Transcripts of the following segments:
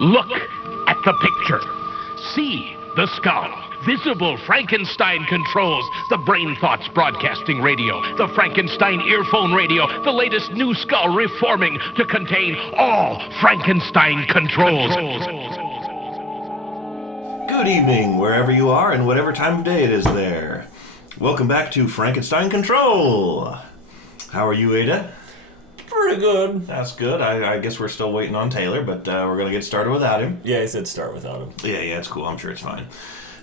Look at the picture. See the skull. Visible Frankenstein controls. The Brain Thoughts broadcasting radio. The Frankenstein earphone radio. The latest new skull reforming to contain all Frankenstein controls. Good evening, wherever you are and whatever time of day it is there. Welcome back to Frankenstein Control. How are you, Ada? Pretty good. That's good. I guess we're still waiting on Taylor, but we're going to get started without him. Yeah, he said start without him. Yeah, it's cool. I'm sure it's fine.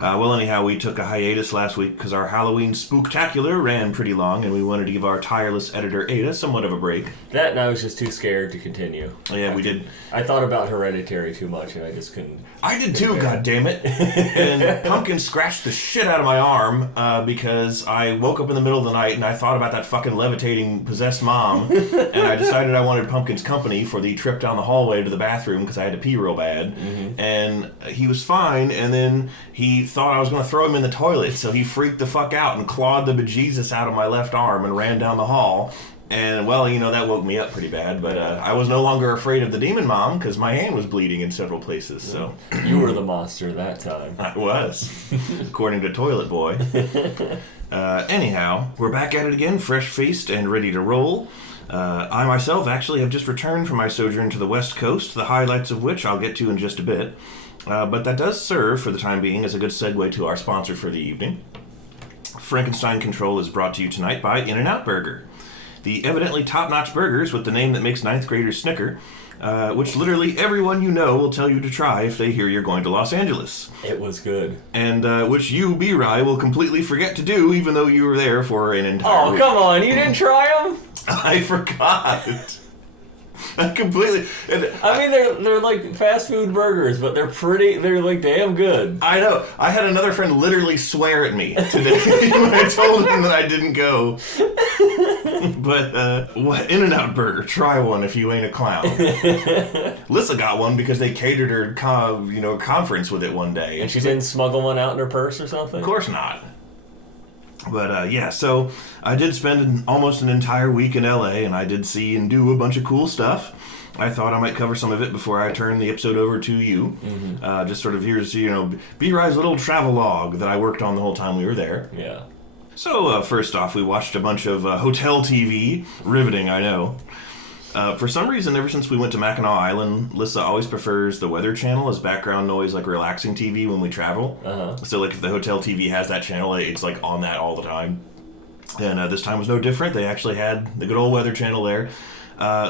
Well, anyhow, we took a hiatus last week because our Halloween spooktacular ran pretty long, and we wanted to give our tireless editor, Ada, somewhat of a break. That, and I was just too scared to continue. Yeah, we did. I thought about Hereditary too much, and I just couldn't. I did too, goddammit. And Pumpkin scratched the shit out of my arm because I woke up in the middle of the night and I thought about that fucking levitating possessed mom, and I decided I wanted Pumpkin's company for the trip down the hallway to the bathroom because I had to pee real bad. Mm-hmm. And he was fine, and then he thought I was going to throw him in the toilet, so he freaked the fuck out and clawed the bejesus out of my left arm and ran down the hall. And, well, that woke me up pretty bad, but I was no longer afraid of the demon mom because my hand was bleeding in several places, so... You were the monster that time. I was, according to Toilet Boy. Anyhow, we're back at it again, fresh-faced and ready to roll. I myself actually have just returned from my sojourn to the West Coast, the highlights of which I'll get to in just a bit. But that does serve, for the time being, as a good segue to our sponsor for the evening. Frankenstein Control is brought to you tonight by In-N-Out Burger. The evidently top-notch burgers with the name that makes 9th graders snicker, which literally everyone you know will tell you to try if they hear you're going to Los Angeles. It was good. And which you, B-Rye, will completely forget to do even though you were there for an entire week. Come on, you didn't try them? I forgot. I completely... I mean, they're like fast food burgers, but they're like damn good. I know. I had another friend literally swear at me today when I told him that I didn't go. But, In-N-Out Burger, try one if you ain't a clown. Lissa got one because they catered her, conference with it one day. And she didn't smuggle one out in her purse or something? Of course not. But, so I did spend almost an entire week in LA, and I did see and do a bunch of cool stuff. I thought I might cover some of it before I turn the episode over to you. Mm-hmm. Just sort of here's, B-Rye's little travel log that I worked on the whole time we were there. Yeah. So, first off, we watched a bunch of hotel TV. Riveting, I know. For some reason, ever since we went to Mackinac Island, Lissa always prefers the Weather Channel as background noise, like relaxing TV when we travel. Uh-huh. So, like, if the hotel TV has that channel, it's, like, on that all the time. And this time was no different. They actually had the good old Weather Channel there.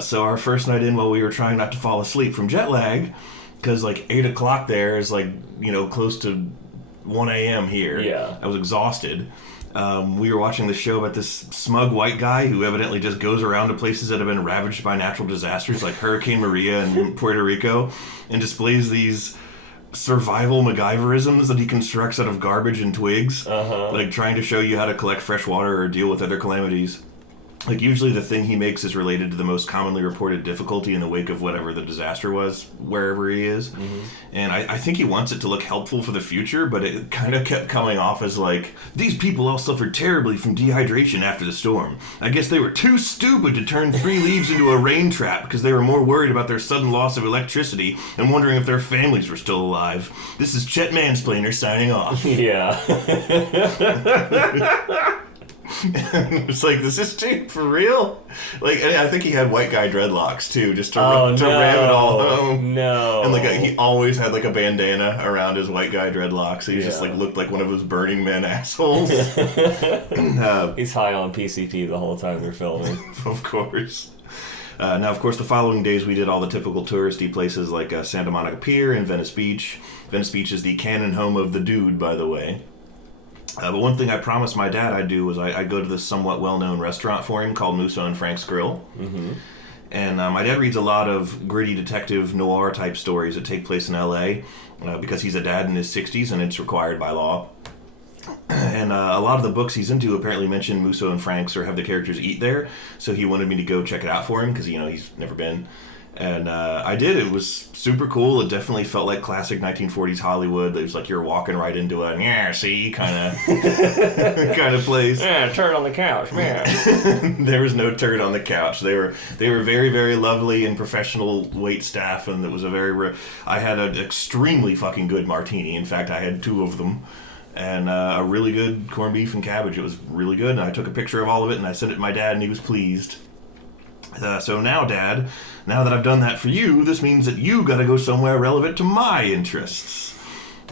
So our first night in, while we were trying not to fall asleep from jet lag, because, 8 o'clock there is, close to 1 a.m. here. Yeah. I was exhausted. We were watching this show about this smug white guy who evidently just goes around to places that have been ravaged by natural disasters like Hurricane Maria in Puerto Rico and displays these survival MacGyverisms that he constructs out of garbage and twigs, trying to show you how to collect fresh water or deal with other calamities. Usually the thing he makes is related to the most commonly reported difficulty in the wake of whatever the disaster was, wherever he is. Mm-hmm. And I think he wants it to look helpful for the future, but it kind of kept coming off as these people all suffered terribly from dehydration after the storm. I guess they were too stupid to turn 3 leaves into a rain trap because they were more worried about their sudden loss of electricity and wondering if their families were still alive. This is Chet Mansplainer signing off. Yeah. And it's this is too for real? And I think he had white guy dreadlocks too, just to ram it all home. No. And he always had a bandana around his white guy dreadlocks. So he just looked like one of those Burning Man assholes. He's high on PCP the whole time they're filming. Of course. Now, of course, the following days we did all the typical touristy places like Santa Monica Pier and Venice Beach. Venice Beach is the canon home of the dude, by the way. But one thing I promised my dad I'd do was I'd go to this somewhat well-known restaurant for him called Musso and Frank's Grill. Mm-hmm. And my dad reads a lot of gritty detective noir-type stories that take place in L.A. Because he's a dad in his 60s and it's required by law. And a lot of the books he's into apparently mention Musso and Frank's or have the characters eat there. So he wanted me to go check it out for him because, he's never been. And I did. It was super cool. It definitely felt like classic 1940s Hollywood. It was like you're walking right into a see kind of place. Yeah, turd on the couch, man. There was no turd on the couch. They were very, very lovely and professional wait staff, and it was I had an extremely fucking good martini. In fact, I had 2 of them. And a really good corned beef and cabbage. It was really good, and I took a picture of all of it, and I sent it to my dad, and he was pleased. So now, Dad, now that I've done that for you, this means that you gotta go somewhere relevant to my interests.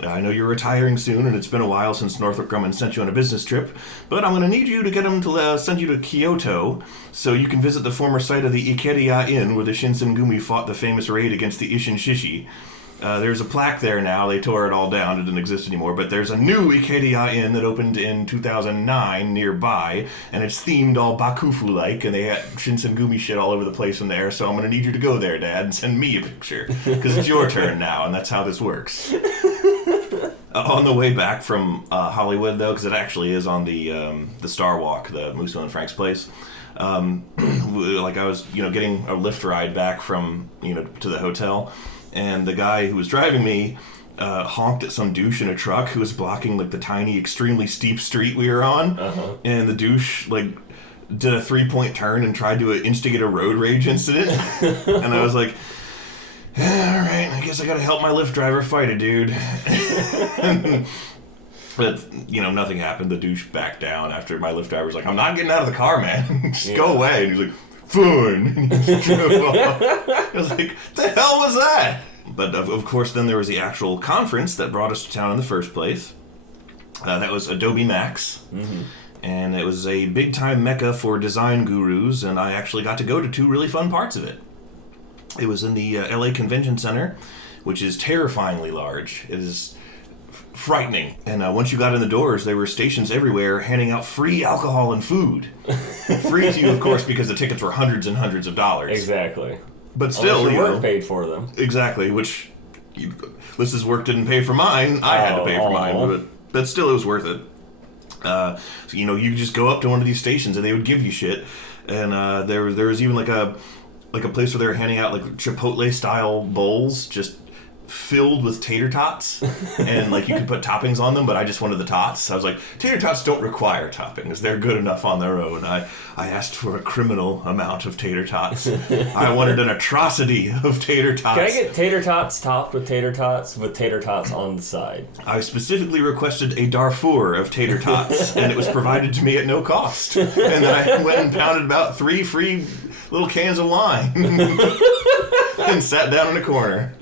I know you're retiring soon, and it's been a while since Northrop Grumman sent you on a business trip, but I'm gonna need you to get him to send you to Kyoto so you can visit the former site of the Ikeria Inn where the Shinsengumi fought the famous raid against the Ishin Shishi. There's a plaque there now. They tore it all down. It doesn't exist anymore. But there's a new Ikeria Inn that opened in 2009 nearby, and it's themed all Bakufu-like, and they had Shinsengumi shit all over the place in there. So I'm going to need you to go there, Dad, and send me a picture, because it's your turn now, and that's how this works. On the way back from Hollywood, though, because it actually is on the Star Walk, the Musso and Frank's place. Like I was, getting a Lyft ride back from, to the hotel. And the guy who was driving me honked at some douche in a truck who was blocking like the tiny, extremely steep street we were on. Uh-huh. And the douche did a 3-point turn and tried to instigate a road rage incident. And I was like, all right, I guess I gotta help my Lyft driver fight a dude. But, nothing happened. The douche backed down after my Lyft driver was like, I'm not getting out of the car, man. Just go away. And he's like, fun. And he just drove off. I was like, the hell was that? But of course, then there was the actual conference that brought us to town in the first place. That was Adobe Max. Mm-hmm. And it was a big-time mecca for design gurus, and I actually got to go to 2 really fun parts of it. It was in the LA Convention Center, which is terrifyingly large. It is frightening. And once you got in the doors, there were stations everywhere handing out free alcohol and food. Free to you, of course, because the tickets were hundreds and hundreds of dollars. Exactly. But still, unless your work paid for them. Exactly, which Liz's work didn't pay for mine. I had to pay for mine, but still, it was worth it. So, you just go up to one of these stations and they would give you shit. And there was even like a place where they were handing out like Chipotle style bowls, just filled with tater tots, and you could put toppings on them, but I just wanted the tots. I was like, tater tots don't require toppings, they're good enough on their own. I asked for a criminal amount of tater tots. I wanted an atrocity of tater tots. Can I get tater tots topped with tater tots on the side? I specifically requested a Darfur of tater tots, and it was provided to me at no cost. And then I went and pounded about 3 free little cans of wine and sat down in a corner.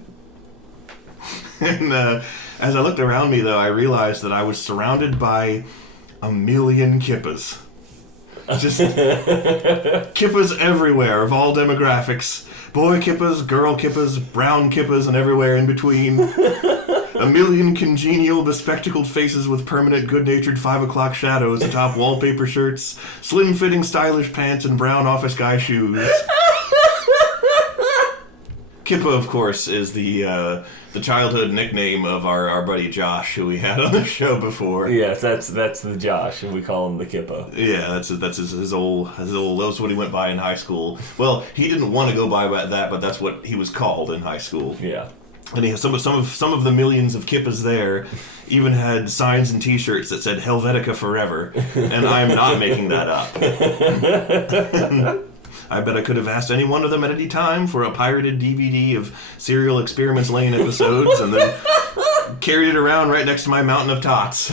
And as I looked around me, though, I realized that I was surrounded by a million kippas. Just kippas everywhere, of all demographics. Boy kippas, girl kippas, brown kippas, and everywhere in between. A million congenial, bespectacled faces with permanent, good-natured 5 o'clock shadows atop wallpaper shirts, slim-fitting, stylish pants, and brown office guy shoes. Kippa, of course, is the childhood nickname of our buddy Josh, who we had on the show before. Yes, that's the Josh, and we call him the Kippa. Yeah, that's his old. That was what he went by in high school. Well, he didn't want to go by that, but that's what he was called in high school. Yeah. And he has some of the millions of Kippas there even had signs and T-shirts that said Helvetica Forever, and I'm not making that up. I bet I could have asked any one of them at any time for a pirated DVD of Serial Experiments Lane episodes and then carried it around right next to my mountain of tots.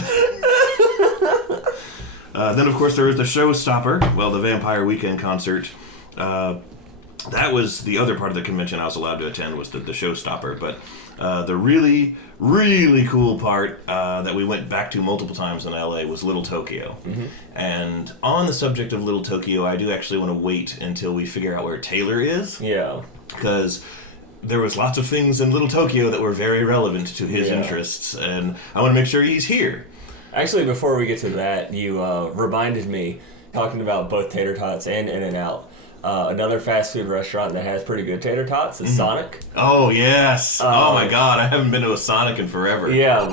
Then, of course, there was the Showstopper, the Vampire Weekend concert. That was the other part of the convention I was allowed to attend, was the Showstopper. But the really, really cool part that we went back to multiple times in LA was Little Tokyo. Mm-hmm. And on the subject of Little Tokyo, I do actually want to wait until we figure out where Taylor is. Yeah. Because there was lots of things in Little Tokyo that were very relevant to his interests, and I want to make sure he's here. Actually, before we get to that, you reminded me, talking about both Tater Tots and In-N-Out, another fast food restaurant that has pretty good tater tots is Sonic. Oh, yes. Oh, my God. I haven't been to a Sonic in forever. Yeah.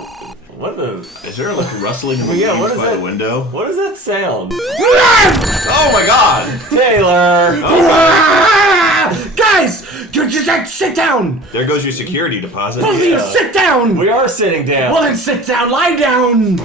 What the... Is there, rustling in the leaves by the window? What does that sound? Oh, my God. Taylor! Guys! Just sit down. There goes your security deposit. Both of you sit down. We are sitting down. Well, then sit down. Lie down.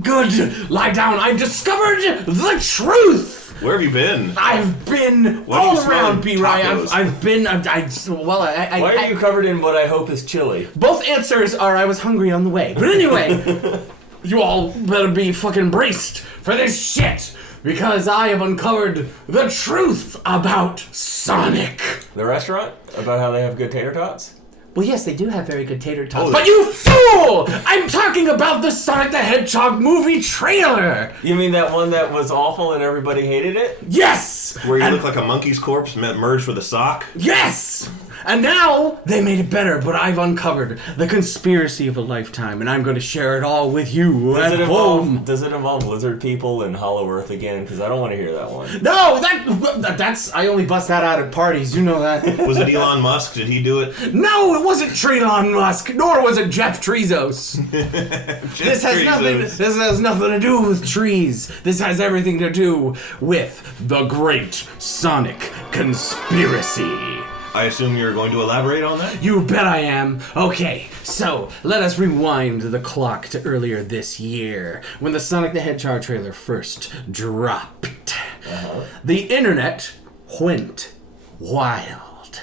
Good. Lie down. I've discovered the truth. Where have you been? I've been Why are you all around, smelling B. Ryan. tacos? I've been. Why are you covered in what I hope is chili? Both answers are I was hungry on the way. But anyway, you all better be fucking braced for this shit. Because I have uncovered the truth about Sonic. The restaurant? About how they have good tater tots? Well, yes, they do have very good tater tots. Oh, but you fool! I'm talking about the Sonic the Hedgehog movie trailer! You mean that one that was awful and everybody hated it? Yes! Where you look like a monkey's corpse merged with a sock? Yes! And now they made it better, but I've uncovered the conspiracy of a lifetime, and I'm going to share it all with you at home. Does it involve lizard people and Hollow Earth again? Because I don't want to hear that one. No, that's I only bust that out at parties. You know that. Was it Elon Musk? Did he do it? No, it wasn't Elon Musk, nor was it Jeff Treezos. This has nothing to do with trees. This has everything to do with the Great Sonic Conspiracy. I assume you're going to elaborate on that? You bet I am. Okay, so let us rewind the clock to earlier this year when the Sonic the Hedgehog trailer first dropped. The internet went wild.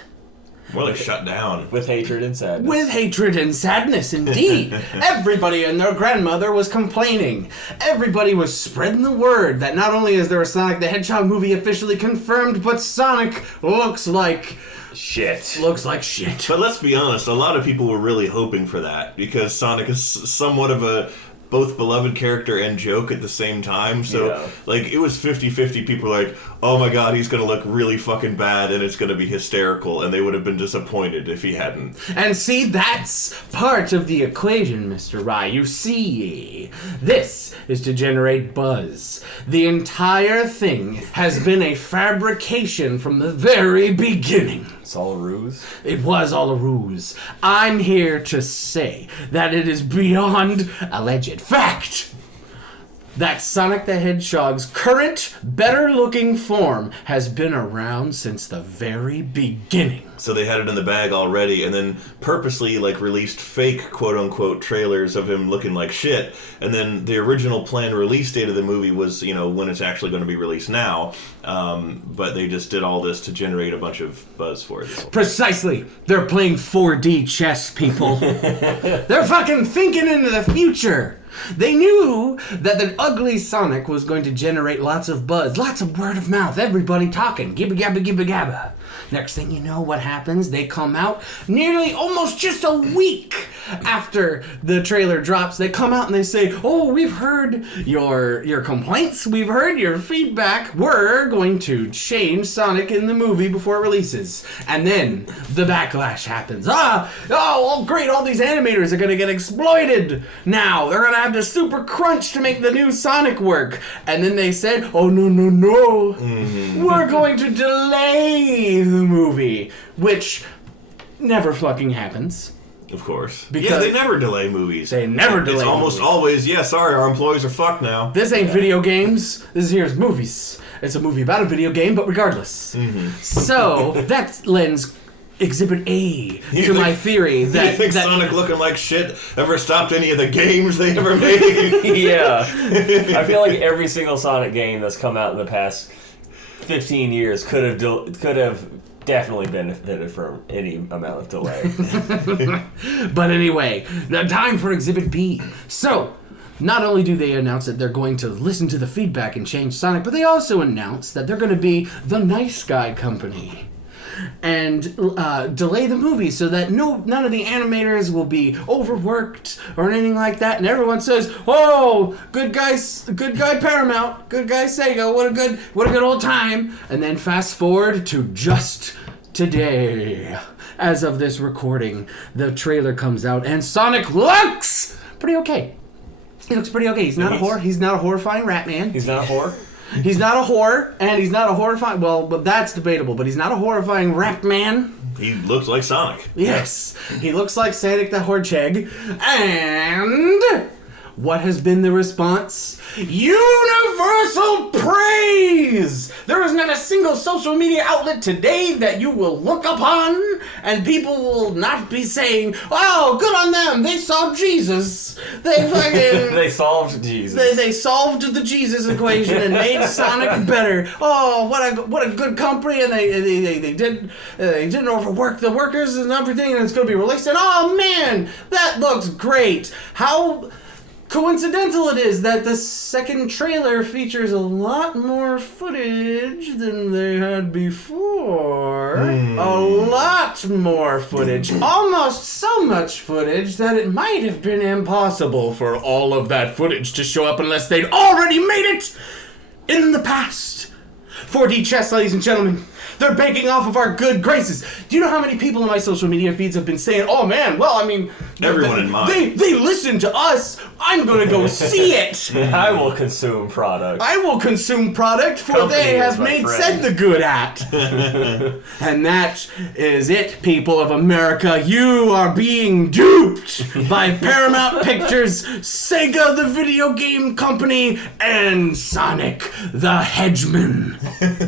Well, like shut down. With hatred and sadness. With hatred and sadness, indeed. Everybody and their grandmother was complaining. Everybody was spreading the word that not only is there a Sonic the Hedgehog movie officially confirmed, but Sonic looks like shit. But let's be honest, a lot of people were really hoping for that because Sonic is somewhat of a both beloved character and joke at the same time. So, like, it was 50-50. People were like, oh my god, he's going to look really fucking bad and it's going to be hysterical. And they would have been disappointed if he hadn't. And see, that's part of the equation, Mr. Rye. You see, this is to generate buzz. The entire thing has been a fabrication from the very beginning. It's all a ruse? It was all a ruse. I'm here to say that it is beyond alleged fact that Sonic the Hedgehog's current, better-looking form has been around since the very beginning. So they had it in the bag already, and then purposely, like, released fake, quote-unquote, trailers of him looking like shit, and then the original planned release date of the movie was, you know, when it's actually going to be released now, but they just did all this to generate a bunch of buzz for it. Precisely! They're playing 4D chess, people. They're fucking thinking into the future! They knew that the ugly Sonic was going to generate lots of buzz, lots of word of mouth, everybody talking, gibba gabba gibba gabba. Next thing you know, what happens? They come out nearly almost just a week after the trailer drops. They come out and they say, oh, we've heard your complaints. We've heard your feedback. We're going to change Sonic in the movie before it releases. And then the backlash happens. Oh, great. All these animators are going to get exploited now. They're going to have to super crunch to make the new Sonic work. And then they said, oh, no. Mm-hmm. We're going to delay the movie, which never fucking happens. Of course. Because yeah, they never delay movies. They never delay It's almost movies. Always, yeah, sorry, our employees are fucked now. This ain't video games. Here's movies. It's a movie about a video game, but regardless. Mm-hmm. So, that lends Exhibit A to my theory that... You think Sonic looking like shit ever stopped any of the games they ever made? Yeah. I feel like every single Sonic game that's come out in the past 15 years could have definitely benefited from any amount of delay. But anyway, the time for Exhibit B. So, not only do they announce that they're going to listen to the feedback and change Sonic, but they also announce that they're going to be the nice guy company and delay the movie so that none of the animators will be overworked or anything like that, and everyone says, "Oh, good guy Paramount, good guy Sega, what a good old time." And then fast forward to just today, as of this recording, the trailer comes out, and Sonic looks pretty okay. He looks pretty okay. He's not a whore. He's not a horrifying rat man. He's not a whore. He's not a whore, and he's not a horrifying... Well, but that's debatable, but he's not a horrifying rat man. He looks like Sonic. Yes. He looks like Sonic the Hedgehog. And what has been the response? Universal praise! There is not a single social media outlet today that you will look upon, and people will not be saying, "Oh, good on them, they saw Jesus. They fucking... They solved Jesus. They solved the Jesus equation and made Sonic better. Oh, what a good company, and they didn't overwork the workers and everything, and it's going to be released, and oh man, that looks great." How coincidental it is that the second trailer features a lot more footage than they had before. A lot more footage. Almost so much footage that it might have been impossible for all of that footage to show up unless they'd already made it in the past. 4D chess, ladies and gentlemen. They're banking off of our good graces. Do you know how many people in my social media feeds have been saying, "Oh man, well, I mean, Everyone in mine. They listen to us. I'm gonna go see it. I will consume product. I will consume product, for Company they is have my made friend. said the good at." And that is it, people of America. You are being duped by Paramount Pictures, Sega the video game company, and Sonic the Hedgeman.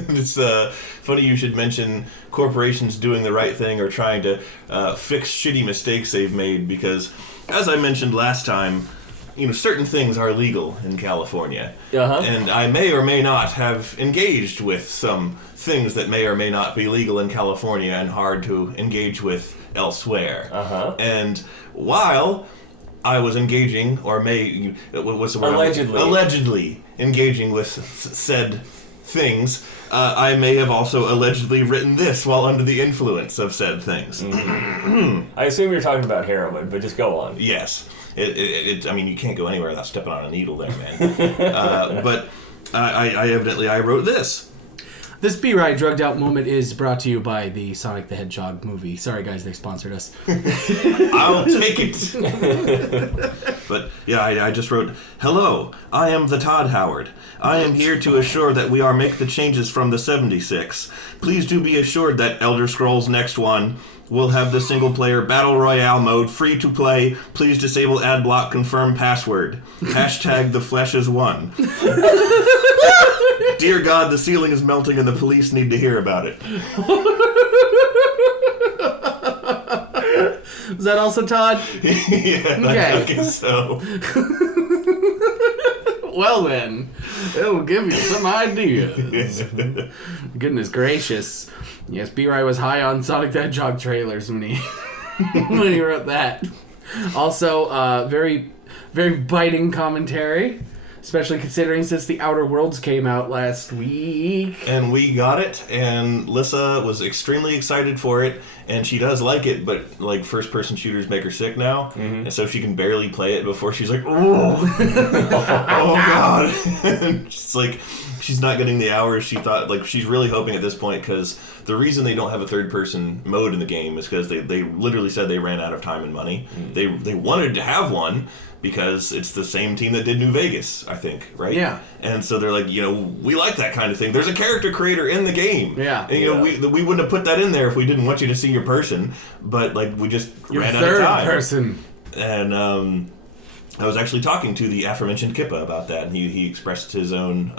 It's funny you should mention corporations doing the right thing or trying to fix shitty mistakes they've made, because, as I mentioned last time, certain things are legal in California. Uh-huh. And I may or may not have engaged with some things that may or may not be legal in California and hard to engage with elsewhere. Uh-huh. And while I was engaging, or what's the word? Allegedly engaging with said things, I may have also allegedly written this while under the influence of said things. I assume you're talking about heroin, but just go on. Yes. I mean, you can't go anywhere without stepping on a needle there, man. But I wrote this. This B-Ride Drugged Out moment is brought to you by the Sonic the Hedgehog movie. Sorry, guys, they sponsored us. I'll take it. But, yeah, I just wrote, "Hello, I am the Todd Howard. I am here to assure that we are make the changes from the 76. Please do be assured that Elder Scrolls Next One will have the single-player Battle Royale mode free to play. Please disable ad block, confirm password. Hashtag the flesh is one. Dear God, the ceiling is melting and the police need to hear about it." Was that also Todd? Yeah, Okay. I guess so. Well then, it'll give you some ideas. Goodness gracious. Yes, B-Ride was high on Sonic the Hedgehog trailers when he when he wrote that. Also, very, very biting commentary, especially considering since The Outer Worlds came out last week. And we got it, and Lissa was extremely excited for it, and she does like it, but like first-person shooters make her sick now, and so she can barely play it before she's like, "Oh, oh God!" It's like she's not getting the hours she thought. Like she's really hoping at this point, because the reason they don't have a third-person mode in the game is because they literally said they ran out of time and money. They wanted to have one, because it's the same team that did New Vegas, I think, right? Yeah. And so they're like, we like that kind of thing. There's a character creator in the game. Yeah. And, we wouldn't have put that in there if we didn't want you to see your person, but, like, we just Your ran out of third time. person. And, I was actually talking to the aforementioned Kippa about that, and he expressed his own,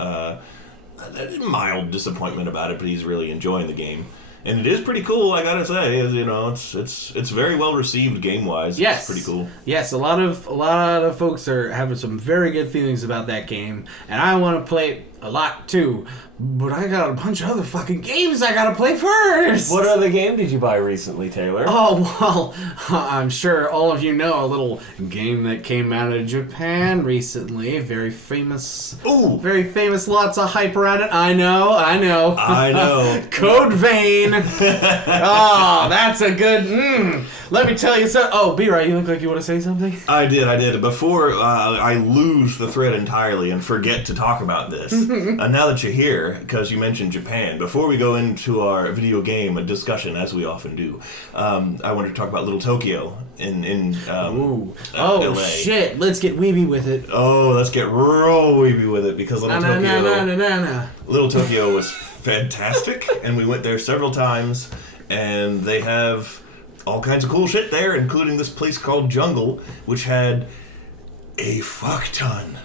mild disappointment about it, but he's really enjoying the game. And it is pretty cool, I gotta say. It's very well received game wise. Yes, It's pretty cool. Yes, a lot of folks are having some very good feelings about that game, and I want to play it a lot too. But I got a bunch of other fucking games I gotta play first. What other game did you buy recently, Taylor? Oh, well, I'm sure all of you know a little game that came out of Japan recently. Very famous. Ooh. Very famous, lots of hype around it. I know. Code Vein. Oh, that's a good, Let me tell you something. Oh, B-Ride, you look like you want to say something? I did. Before I lose the thread entirely and forget to talk about this, and now that you're here, because you mentioned Japan, before we go into our video game discussion, as we often do, I wanted to talk about Little Tokyo in LA. Shit, let's get weeby with it. Oh, let's get real weeby with it, because Little Tokyo was fantastic, and we went there several times, and they have all kinds of cool shit there, including this place called Jungle, which had a fuck ton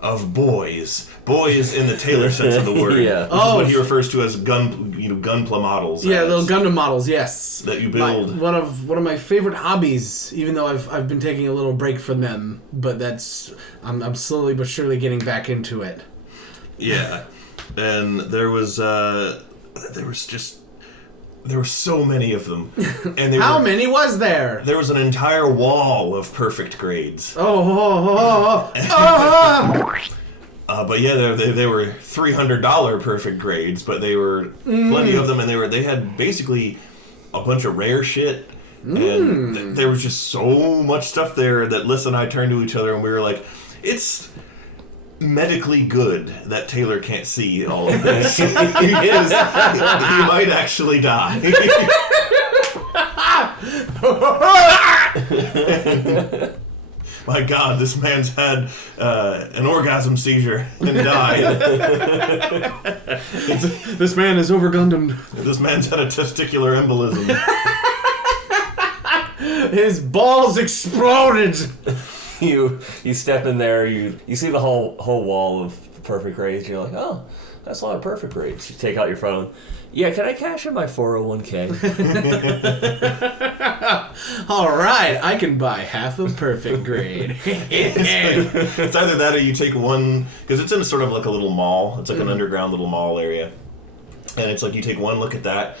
of boys. Boys in the Taylor sense of the word. Yeah. Which is what he refers to as gunpla models. Yeah, little Gundam models, yes. That you build. One of my favorite hobbies, even though I've been taking a little break from them, but I'm slowly but surely getting back into it. Yeah. And there were so many of them. And How many was there? There was an entire wall of perfect grades. But yeah, they were $300 perfect grades, but they were plenty of them, and they had basically a bunch of rare shit, and there was just so much stuff there that Liz and I turned to each other and we were like, it's medically good that Taylor can't see all of this because he might actually die. My God, this man's had an orgasm seizure and died. This man is over Gundam. This man's had a testicular embolism. His balls exploded. You step in there, you see the whole wall of perfect grades. You're like, oh, that's a lot of perfect grades. You take out your phone. Yeah, can I cash in my 401k? All right, I can buy half a perfect grade. It's either that or you take one, because it's in sort of like a little mall. It's like an underground little mall area. And it's like you take one look at that,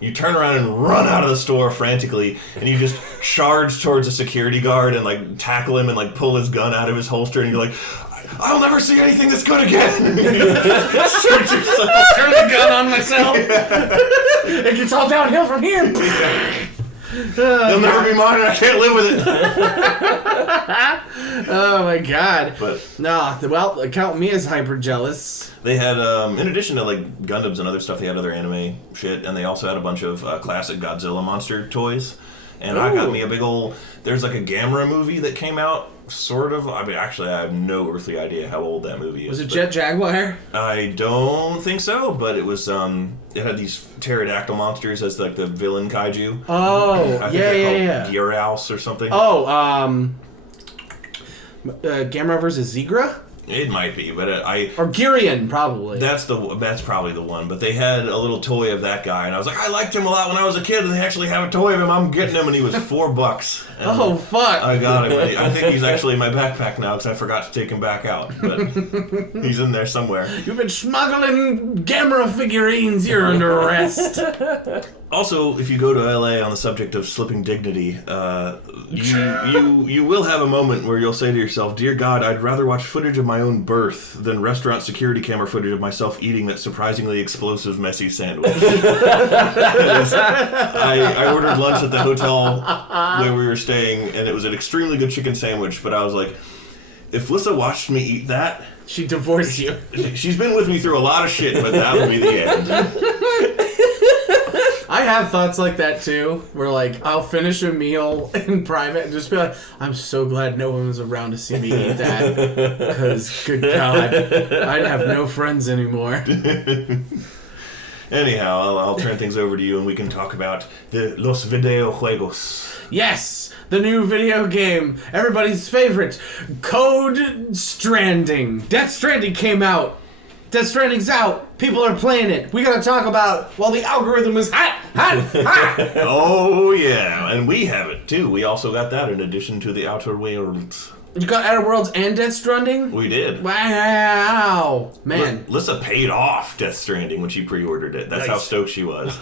you turn around and run out of the store frantically, and you just charge towards a security guard and like tackle him and like pull his gun out of his holster, and you're like, I'll never see anything this good again. Shoot yourself. Turn the gun on myself. It gets all downhill from here. It'll never be mine, and I can't live with it. Oh my God. But well, count me as hyper jealous. they had, in addition to like Gundams and other stuff, they had other anime shit, and they also had a bunch of classic Godzilla monster toys. And I got me a big old. There's like a Gamera movie that came out. Sort of. I mean, actually, I have no earthly idea how old that movie is. Was it Jet Jaguar? I don't think so, but it was. It had these pterodactyl monsters as like the villain kaiju. Oh, I think they're called Gearhouse or something. Oh, Gamera versus Zegra? It might be, but Or Girion, probably. That's probably the one. But they had a little toy of that guy, and I was like, I liked him a lot when I was a kid, and they actually have a toy of him. I'm getting him, and he was $4. Oh, fuck. I got him. I think he's actually in my backpack now because I forgot to take him back out. But he's in there somewhere. You've been smuggling Gamera figurines. You're under arrest. Also, if you go to LA on the subject of slipping dignity, you will have a moment where you'll say to yourself, "Dear God, I'd rather watch footage of my own birth than restaurant security camera footage of myself eating that surprisingly explosive messy sandwich." I ordered lunch at the hotel where we were staying, and it was an extremely good chicken sandwich. But I was like, if Lissa watched me eat that, She'd divorce you. she's been with me through a lot of shit, but that would be the end. I have thoughts like that too, where like I'll finish a meal in private and just be like, I'm so glad no one was around to see me eat that, because good God, I'd have no friends anymore. Anyhow, I'll turn things over to you and we can talk about the Los Videojuegos. Yes, the new video game, everybody's favorite, Code Stranding. Death Stranding came out. Death Stranding's out. People are playing it. We gotta talk about, well, the algorithm is hot. Oh, yeah, and we have it, too. We also got that in addition to the Outer Worlds. You got Outer Worlds and Death Stranding? We did. Wow. Man. Lissa paid off Death Stranding when she pre-ordered it. That's how stoked she was.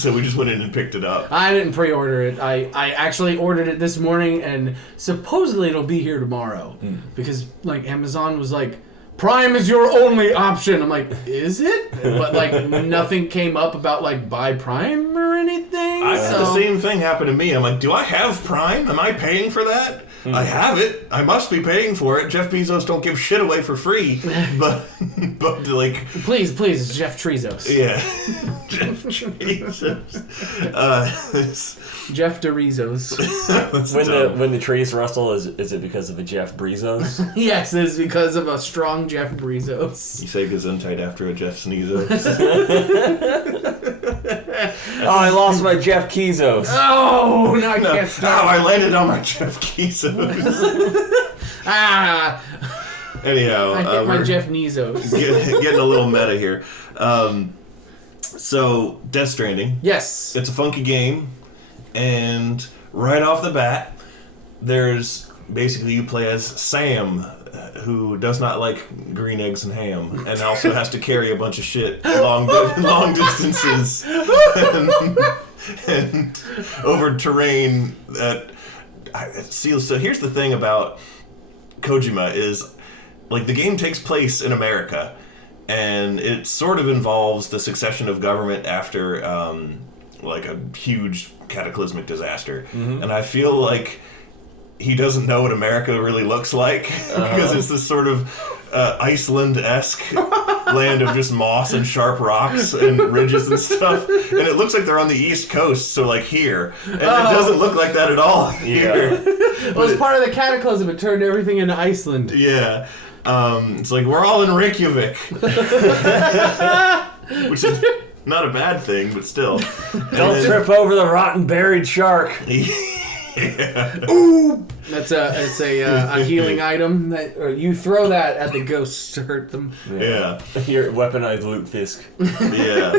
So we just went in and picked it up. I didn't pre-order it. I actually ordered it this morning, and supposedly it'll be here tomorrow. Because, like, Amazon was like, Prime is your only option. I'm like, is it? But like nothing came up about like buy Prime or anything. The same thing happened to me. I'm like, do I have Prime? Am I paying for that? I have it. I must be paying for it. Jeff Bezos don't give shit away for free. But like, please, it's Jeff Treezos. Yeah, Jeff Treezos. Jeff Treezos. When the trees rustle, is it because of a Jeff Breezos? Yes, it's because of a strong Jeff Breezos. You say gesundheit after a Jeff Sneezos. Oh, I lost my Jeff Keezos. Oh, no, I can't stop. Oh, I landed on my Jeff Keezos. Anyhow, I hit my we're Jeff Treezos. getting a little meta here. So, Death Stranding. Yes. It's a funky game, and right off the bat, there's basically you play as Sam, who does not like green eggs and ham, and also has to carry a bunch of shit long distances and over terrain that. So here's the thing about Kojima is, like, the game takes place in America, and it sort of involves the succession of government after like a huge cataclysmic disaster, and I feel like he doesn't know what America really looks like because it's this sort of Iceland-esque land of just moss and sharp rocks and ridges and stuff, and it looks like they're on the East Coast, so like here, and it doesn't look like that at all here. Well, it's part of the cataclysm. It turned everything into Iceland. Yeah. It's like we're all in Reykjavik, which is not a bad thing, but still. Don't trip over the rotten buried shark. Yeah. Ooh! It's a healing item that or you throw that at the ghosts to hurt them. Yeah. Your weaponized lutefisk. Yeah.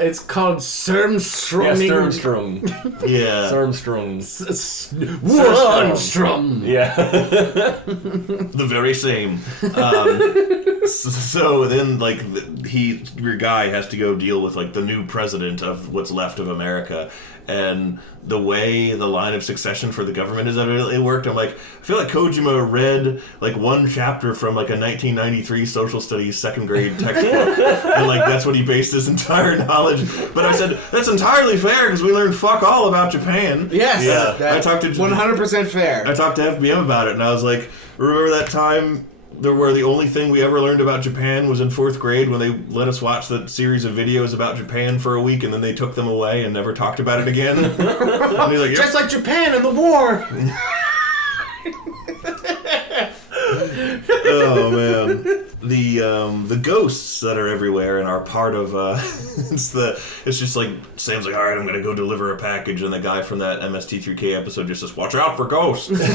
It's called Sturmstroming. Yeah, Sturmstrom. Yeah. Sturmstrom. Strum. Yeah. The very same. So then, like, your guy has to go deal with, like, the new president of what's left of America. And the way the line of succession for the government is that it worked, I'm like, I feel like Kojima read, like, one chapter from, like, a 1993 social studies second grade textbook. And, like, that's what he based his entire knowledge. But I said, that's entirely fair, because we learned fuck all about Japan. Yes. Yeah. I talked to 100% fair. I talked to FBM about it, and I was like, remember that time where the only thing we ever learned about Japan was in 4th grade when they let us watch that series of videos about Japan for a week, and then they took them away and never talked about it again? And he's like, just like Japan in the war. Oh man, the ghosts that are everywhere and are part of it's just like Sam's like, all right, I'm gonna go deliver a package, and the guy from that MST3K episode just says, watch out for ghosts, because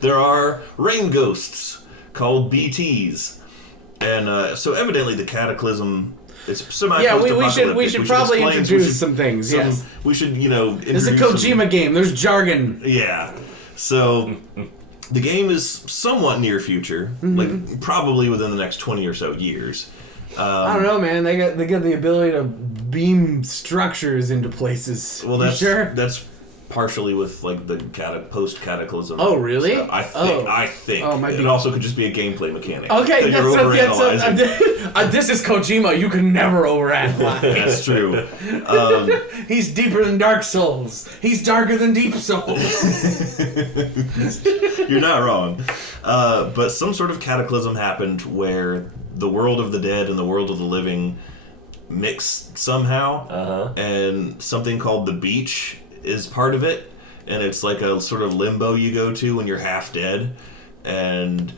there are rain ghosts called BTs, and so evidently the cataclysm. It's we should probably introduce some things. Yes, we should introduce. It's a Kojima game. There's jargon. Yeah. So, the game is somewhat near future, like probably within the next 20 or so years. I don't know, man. They got the ability to beam structures into places. Well, that's partially with like the post cataclysm. Oh, really? Stuff. I think. Oh, might be. It also could just be a gameplay mechanic. Okay, that's this is Kojima. You can never overanalyze. That's true. He's deeper than Dark Souls. He's darker than Deep Souls. You're not wrong. But some sort of cataclysm happened where the world of the dead and the world of the living mixed somehow, and something called the beach is part of it, and it's like a sort of limbo you go to when you're half dead, and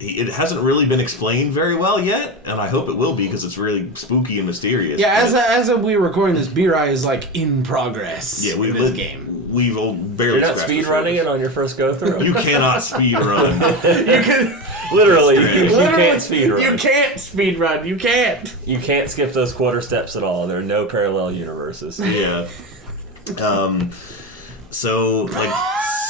it hasn't really been explained very well yet, and I hope it will be because it's really spooky and mysterious. Yeah, as we were recording this, B-Rye is like in progress. Yeah, this game. We've barely. You're not speed running it on your first go through. You cannot speed run. You can literally. You can't speed run. You can't speed run. You can't. You can't skip those quarter steps at all. There are no parallel universes. Yeah. So, like,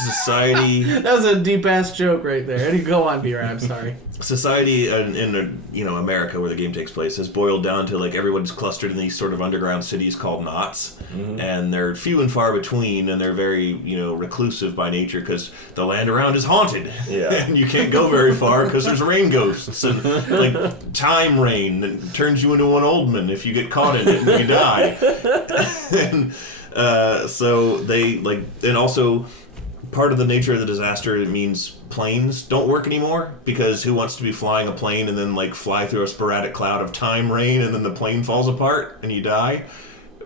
society... That was a deep-ass joke right there. Go on, B-Rye, I'm sorry. Society in America, where the game takes place, has boiled down to, like, everyone's clustered in these sort of underground cities called knots, and they're few and far between, and they're very, reclusive by nature, because the land around is haunted, and you can't go very far, because there's rain ghosts, and, like, time rain that turns you into an old man if you get caught in it and you die. And... so they, like, and also part of the nature of the disaster, it means planes don't work anymore, because who wants to be flying a plane and then, like, fly through a sporadic cloud of time rain and then the plane falls apart and you die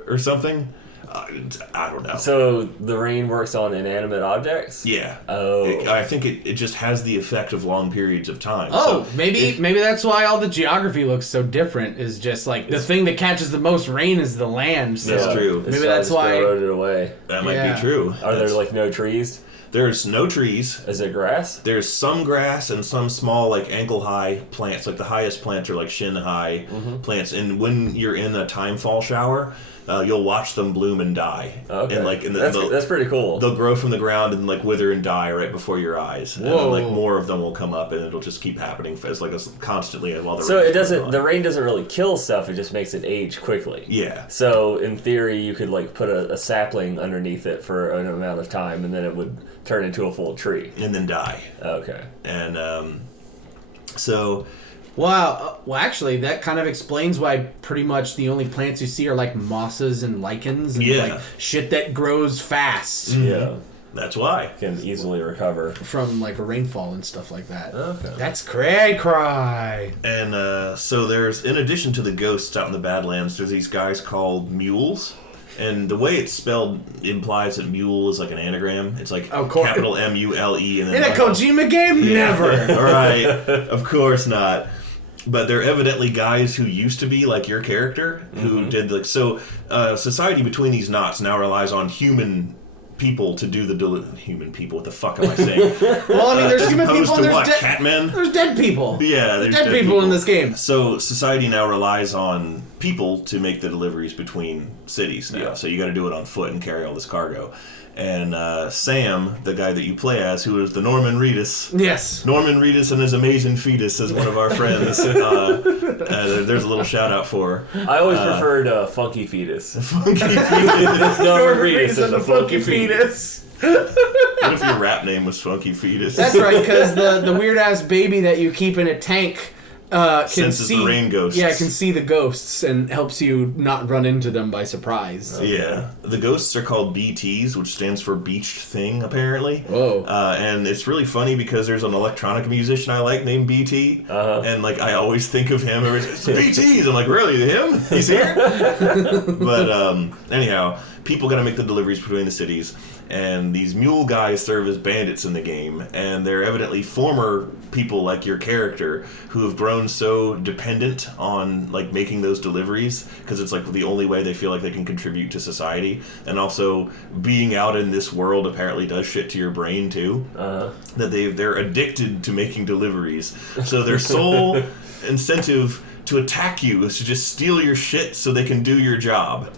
or something? I don't know. So the rain works on inanimate objects? Yeah. Oh. I think it just has the effect of long periods of time. Oh, So maybe that's why all the geography looks so different. Is just like the thing that catches the most rain is the land. So That's true. It's Maybe that's just why. eroded away. that might Yeah. be true. Are there like no trees? There's no trees. Is it grass? There's some grass and some small, like, ankle-high plants. Like, the highest plants are, like, shin-high plants. And when you're in a time-fall shower, you'll watch them bloom and die. Okay. And, That's pretty cool. they'll grow from the ground and, like, wither and die right before your eyes. And then, Whoa. like, more of them will come up, and it'll just keep happening constantly while the So rain's it doesn't. going The on. rain doesn't really kill stuff. It just makes it age quickly. Yeah. So in theory, you could like put a sapling underneath it for an amount of time, and then it would turn into a full tree. And then die. Okay. And, so... Wow. Well, actually, that kind of explains why pretty much the only plants you see are like mosses and lichens and Yeah. like shit that grows fast Yeah. That's why. Can easily recover. from like a rainfall and stuff like that. Okay. That's cray. And so there's, in addition to the ghosts out in the Badlands, there's these guys called mules. And the way it's spelled implies that mule is like an anagram. It's like Of course. capital M-U-L-E. And then In a like, Kojima game? Yeah. Never. All right. Of course not. But they're evidently guys who used to be like your character, who did like... So society between these knots now relies on human people to do the... human people? What the fuck am I saying? Well, I mean, there's As human opposed people to and what, there's Catmen? There's dead people. Yeah, there's dead people in this game. So society now relies on people to make the deliveries between cities now. Yeah. So you got to do it on foot and carry all this cargo. And Sam, the guy that you play as, who is the Norman Reedus. Yes. Norman Reedus and his amazing fetus is one of our friends. There's a little shout out for I always preferred Funky Fetus. Funky Fetus. Norman Reedus and the Funky Fetus. What if your rap name was Funky Fetus? That's right, because the weird ass baby that you keep in a tank can Senses see the rain ghosts. Yeah, can see the ghosts and helps you not run into them by surprise. Yeah, the ghosts are called BTs, which stands for Beached Thing, apparently. Whoa. And it's really funny because there's an electronic musician I like named BT, and like I always think of him. It's BTs. I'm like, really, him? He's here? But anyhow, people got to make the deliveries between the cities, and these mule guys serve as bandits in the game, and they're evidently former people like your character who have grown so dependent on like making those deliveries because it's like the only way they feel like they can contribute to society, and also being out in this world apparently does shit to your brain too. That they're addicted to making deliveries, so their sole incentive to attack you is to just steal your shit so they can do your job.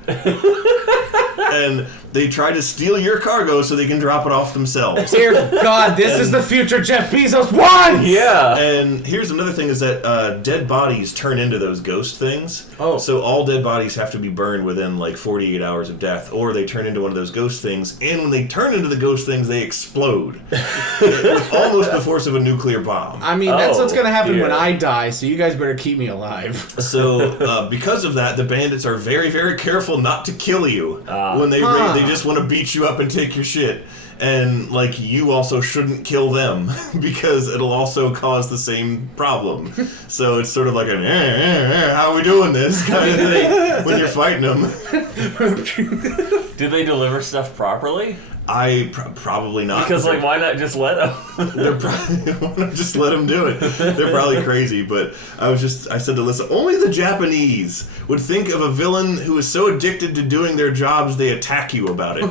And they try to steal your cargo so they can drop it off themselves. Dear God, this is the future Jeff Bezos wants! Yeah. And here's another thing is that dead bodies turn into those ghost things. Oh. So all dead bodies have to be burned within like 48 hours of death, or they turn into one of those ghost things, and when they turn into the ghost things, they explode. With almost the force of a nuclear bomb. I mean, that's what's gonna happen when dear. I die, so you guys better keep me alive. So, because of that, the bandits are very, very careful not to kill you when they raid. They just want to beat you up and take your shit. And, like, you also shouldn't kill them because it'll also cause the same problem. So it's sort of like how are we doing this kind of thing when you're fighting them. Do they deliver stuff properly? Probably not. Because, like, why not just let them? They're probably why not just let them do it. They're probably crazy, but I said to Lisa, only the Japanese would think of a villain who is so addicted to doing their jobs they attack you about it.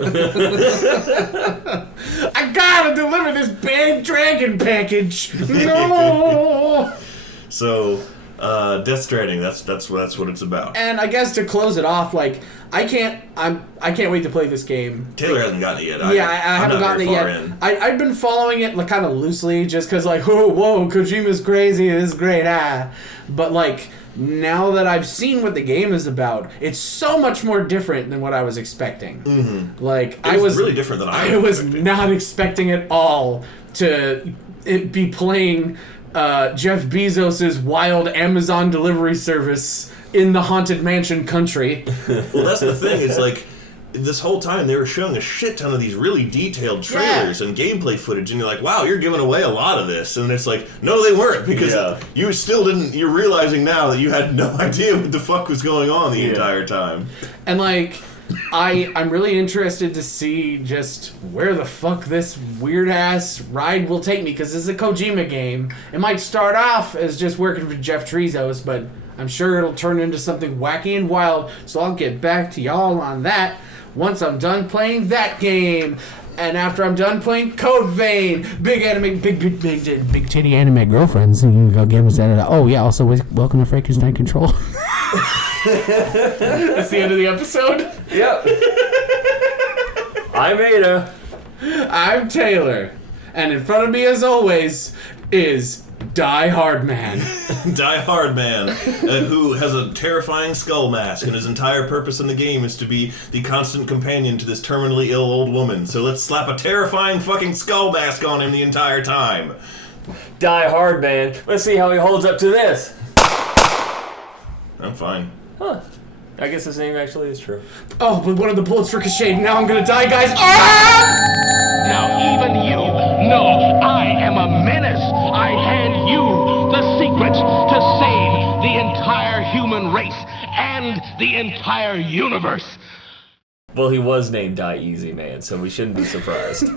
I gotta deliver this big dragon package! No! So, Death Stranding, that's what it's about. And I guess to close it off, like, I can't wait to play this game. Taylor hasn't gotten it yet. I haven't gotten it yet. I've been following it like kind of loosely, just because like, oh, whoa, Kojima's crazy, this is great, But like, now that I've seen what the game is about, it's so much more different than what I was expecting. Mm-hmm. Like, It was really different than I was expected. not expecting at all to be playing Jeff Bezos' wild Amazon delivery service in the Haunted Mansion country. Well, that's the thing, is like, this whole time they were showing a shit ton of these really detailed trailers and gameplay footage, and you're like, wow, you're giving away a lot of this. And it's like, no, they weren't, because you still didn't, you're realizing now that you had no idea what the fuck was going on the entire time. And like, I'm really interested to see just where the fuck this weird-ass ride will take me, because this is a Kojima game. It might start off as just working for Jeff Treezos, but I'm sure it'll turn into something wacky and wild, so I'll get back to y'all on that once I'm done playing that game. And after I'm done playing Code Vein, big titty anime girlfriends, you can go games that. Oh yeah, also welcome to Frankenstein Control. That's the end of the episode. Yep. I'm Ada. I'm Taylor, and in front of me, as always, is Die Hard Man. Die Hard Man, who has a terrifying skull mask, and his entire purpose in the game is to be the constant companion to this terminally ill old woman. So let's slap a terrifying fucking skull mask on him the entire time. Die Hard Man. Let's see how he holds up to this. I'm fine. Huh. I guess his name actually is true. Oh, but one of the bullets ricocheted. Now I'm gonna die, guys. Ah! Now even you know I am a menace. I hand you the secrets to save the entire human race and the entire universe. Well, he was named Die Easy Man, so we shouldn't be surprised.